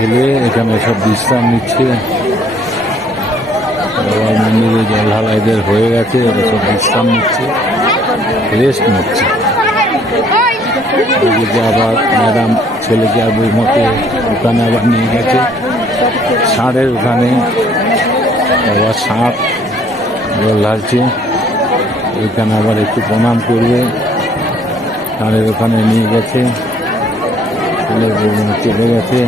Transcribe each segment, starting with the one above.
ঢেলে এখানে সব বিশ্রাম নিচ্ছে। বাবার মন্দিরে জল ঢালাইদের হয়ে গেছে, ওরা সব বিশ্রাম নিচ্ছে, রেস্ট নিচ্ছে। আবার ম্যাডাম ছেলেকে আর বৌমাকে ওখানে আবার নিয়ে গেছে ষাঁড়ের ওখানে। বাবা ষাঁড় জল ঢালছে, ওইখানে আবার একটু প্রণাম করবে। ষাঁড়ের ওখানে নিয়ে গেছে, ছেলে বৌমা চলে গেছে।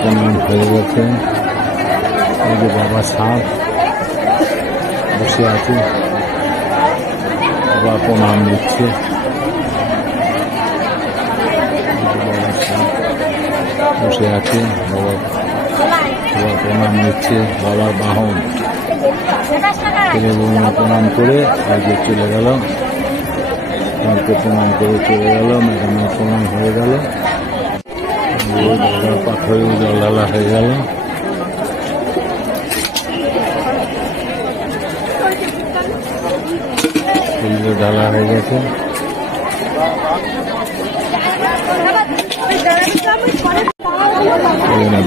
প্রণাম হয়ে গেছে। এই যে বাবা ষাঁড় বসে আছে, বাবা প্রণাম দিচ্ছে। বসে আছে বাবা, বাবা প্রণাম দিচ্ছে। বাবার বাহন ছেলে বৌমা প্রণাম করে আজকে চলে গেল, মাকে প্রণাম করে চলে গেল। ম্যাডামের প্রণাম হয়ে গেল, বাবার পাথরেও জল ঢালা হয়ে গেল। ফুলে ঢালা হয়ে গেছে।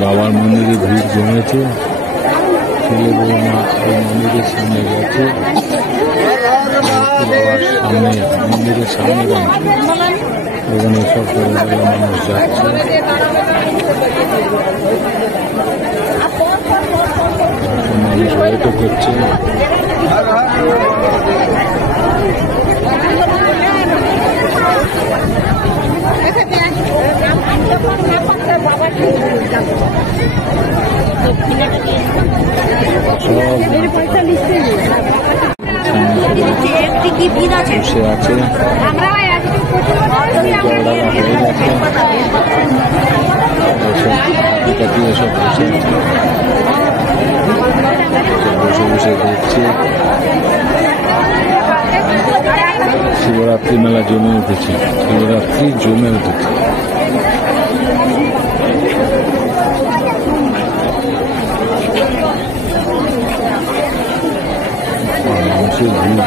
বাবার মন্দিরে ভিড় জমেছে, ছেলে বৌমা ওই মন্দিরের সামনে গেছে। বাবার সামনে মন্দিরের সামনে এখানে সব মানুষ যাচ্ছে। মানুষ ওয়েটও করছে। বসে আছে, বসে বসে দেখছে। শিবরাত্রি মেলা জমে উঠেছে, শিবরাত্রি জমে উঠেছে। মানুষের ভিড়,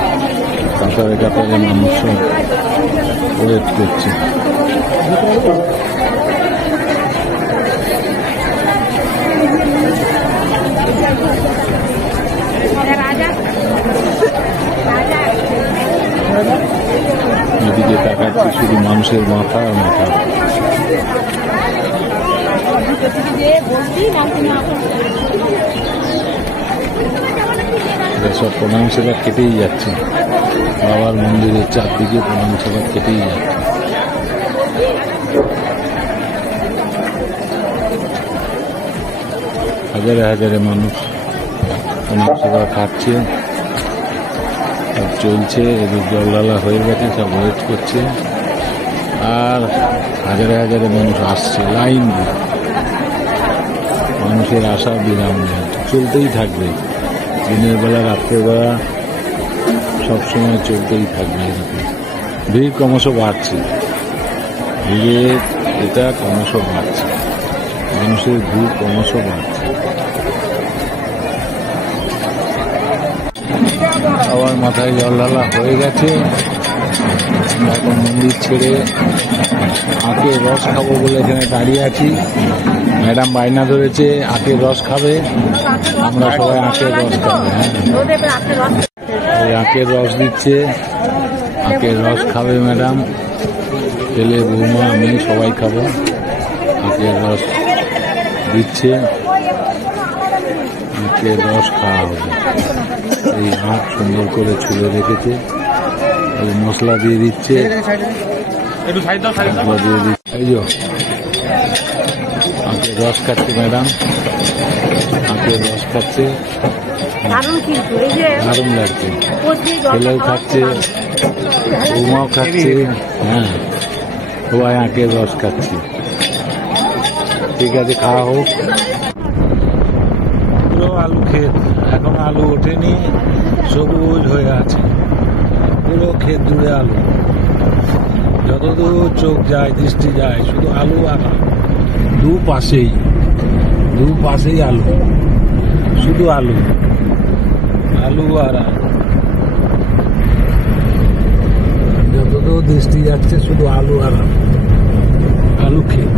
কাতারে কাতারে মানুষ ওয়েট করছে। এদিকে তাকাচ্ছে শুধু মানুষের মাথা আর মাথা। সব প্রণাম সেবা কেটেই যাচ্ছে, বাবার মন্দিরের চারদিকে প্রণাম সেবা কেটেই যাচ্ছে। হাজারে হাজারে মানুষ প্রণাম সেবা খাচ্ছে, সব চলছে। এদের জল ঢালা হয়ে গেছে, সব ওয়েট করছে। আর হাজারে হাজারে মানুষ আসছে লাইন দিয়ে। মানুষের আশা বিরাম নেই, চলতেই থাকবে। দিনের বেলা রাত্রের বেলা সবসময় চলতেই থাকবে এরকম। ভিড় ক্রমশ বাড়ছে, ভিড়ের এটা ক্রমশ বাড়ছে, মানুষের ভিড় ক্রমশ বাড়ছে। সবার মাথায় জল ঢালা হয়ে গেছে। এখন মন্দির ছেড়ে আখের রস খাবো বলে এখানে দাঁড়িয়ে আছি। ম্যাডাম বায়না ধরেছে আখের রস খাবে, আমরা সবাই আখের রস খাবো। হ্যাঁ, আখের রস দিচ্ছে, আখের রস খাবে ম্যাডাম। ছেলে বৌমা আমি সবাই খাবো। আখের রস দিচ্ছে, আখের রস খাওয়া হবে। এই আখ সুন্দর করে ছুলে রেখেছে, এই মশলা দিয়ে দিচ্ছে, মশলা দিয়ে দিচ্ছে। এই যে আখের রস খাচ্ছে ম্যাডাম, আখের রস খাচ্ছে, দারুণ লাগছে। ছেলেও খাচ্ছে, বৌমাও খাচ্ছে। হ্যাঁ, সবাই আখের রস খাচ্ছে। ঠিক আছে, খাওয়া হোক। পুরো আলু ক্ষেত, এখন আলু ওঠেনি, সবুজ হয়ে আছে পুরো ক্ষেত জুড়ে আলু। যতদূর চোখ যায়, দৃষ্টি যায়, শুধু আলু আর দুপাশেই আলু, শুধু আলু, আলু আর আলু। যতদূর দৃষ্টি যাচ্ছে শুধু আলু আর আলু খেয়ে